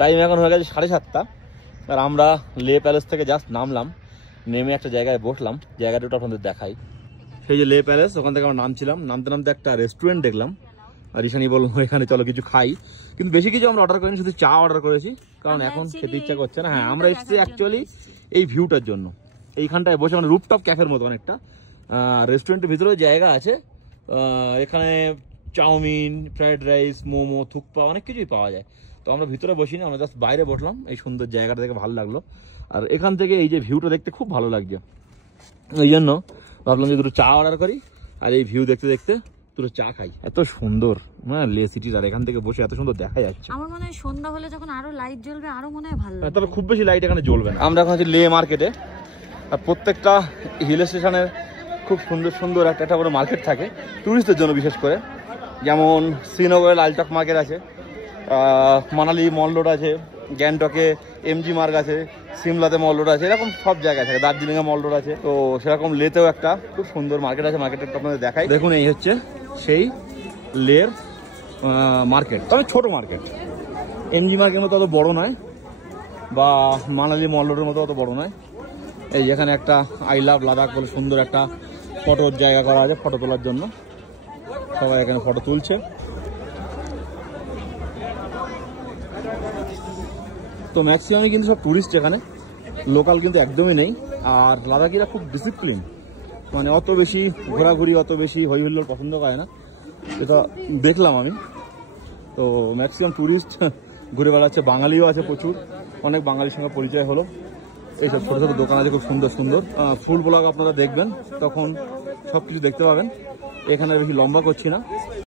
Time এখন হয়ে গেছে 7:30, আর আমরা লে প্যালেস থেকে জাস্ট নামলাম, নেমে একটা জায়গায় বসলাম, জায়গাটা ওটা আপনাদের দেখাই। সেই যে লে প্যালেস, ওখান থেকে আমরা নামছিলাম, নামতে নামতে একটা রেস্টুরেন্ট দেখলাম, আর ঈশানী বললো এখানে চলো কিছু খাই, কিন্তু বেশি কিছু আমরা অর্ডার করিনি, শুধু চা অর্ডার করেছি, কারণ এখন খেতে ইচ্ছা করছে না। হ্যাঁ, আমরা এসেছি অ্যাকচুয়ালি এই ভিউটার জন্য, এইখানটায় বসে মানে রুফটপ ক্যাফের মতো অনেকটা, রেস্টুরেন্টের ভিতরেও জায়গা আছে, এখানে chow mein, fried rice, momo, thukpa অনেক কিছুই পাওয়া যায়। তো আমরা ভিতরে বসিনি, আমরা জাস্ট বাইরে বসলাম, এই সুন্দর জায়গাটা দেখে ভালো লাগলো, আর এখান থেকে এই যে ভিউটা দেখতে খুব ভালো লাগছে, এই জন্য ভাবলাম যে দুটো চা অর্ডার করি, আর এই ভিউ দেখতে দেখতে দুটো চা খাই। এত সুন্দর মানে লে সিটির, আর এখান থেকে বসে এত সুন্দর দেখা যাচ্ছে। আমার মনে হয় সন্ধ্যা হলে যখন আরো লাইট জ্বলবে আরো মনে হয় ভালো লাগবে। তবে খুব বেশি লাইট এখানে জ্বলবে না। আমরা এখন আছি লে মার্কেটে, আর প্রত্যেকটা হিল স্টেশনের খুব সুন্দর সুন্দর একটা করে মার্কেট থাকে টুরিস্টদের জন্য, বিশেষ করে যেমন শ্রীনগরে লালটক মার্কেট আছে, মানালি মল রোড আছে, গ্যাংটকে এমজি মার্গ আছে, সিমলাতে মল রোড আছে, এরকম সব জায়গায় থাকে, দার্জিলিংয়ে মল রোড আছে। তো সেরকম লেতেও একটা খুব সুন্দর মার্কেট আছে, মার্কেটটা আপনাদের দেখাই। দেখুন এই হচ্ছে সেই লের মার্কেট, তবে ছোট মার্কেট, এমজি মার্গের মতো অত বড় নয়, বা মানালি মল রোডের মতো অত বড় নয়। এই এখানে একটা আই লাভ লাদাখ বলে সুন্দর একটা ফটোর জায়গা করা আছে, ফটো তোলার জন্য সবাই এখানে ফটো তুলছে। তো ম্যাক্সিমামই কিন্তু সব টুরিস্ট এখানে, লোকাল কিন্তু একদমই নেই। আর লাদাখিরা খুব ডিসিপ্লিন, মানে অত বেশি ঘোরাঘুরি, অত বেশি হই হুল্লোড় পছন্দ করে না, এটা দেখলাম আমি। তো ম্যাক্সিমাম টুরিস্ট ঘুরে বেড়াচ্ছে, বাঙালিও আছে প্রচুর, অনেক বাঙালির সঙ্গে পরিচয় হলো। এইসব ছোটো ছোটো দোকান আছে খুব সুন্দর সুন্দর। ফুল ব্লগ আপনারা দেখবেন, তখন সব কিছু দেখতে পাবেন। এখানে বেশি লম্বা করছি না।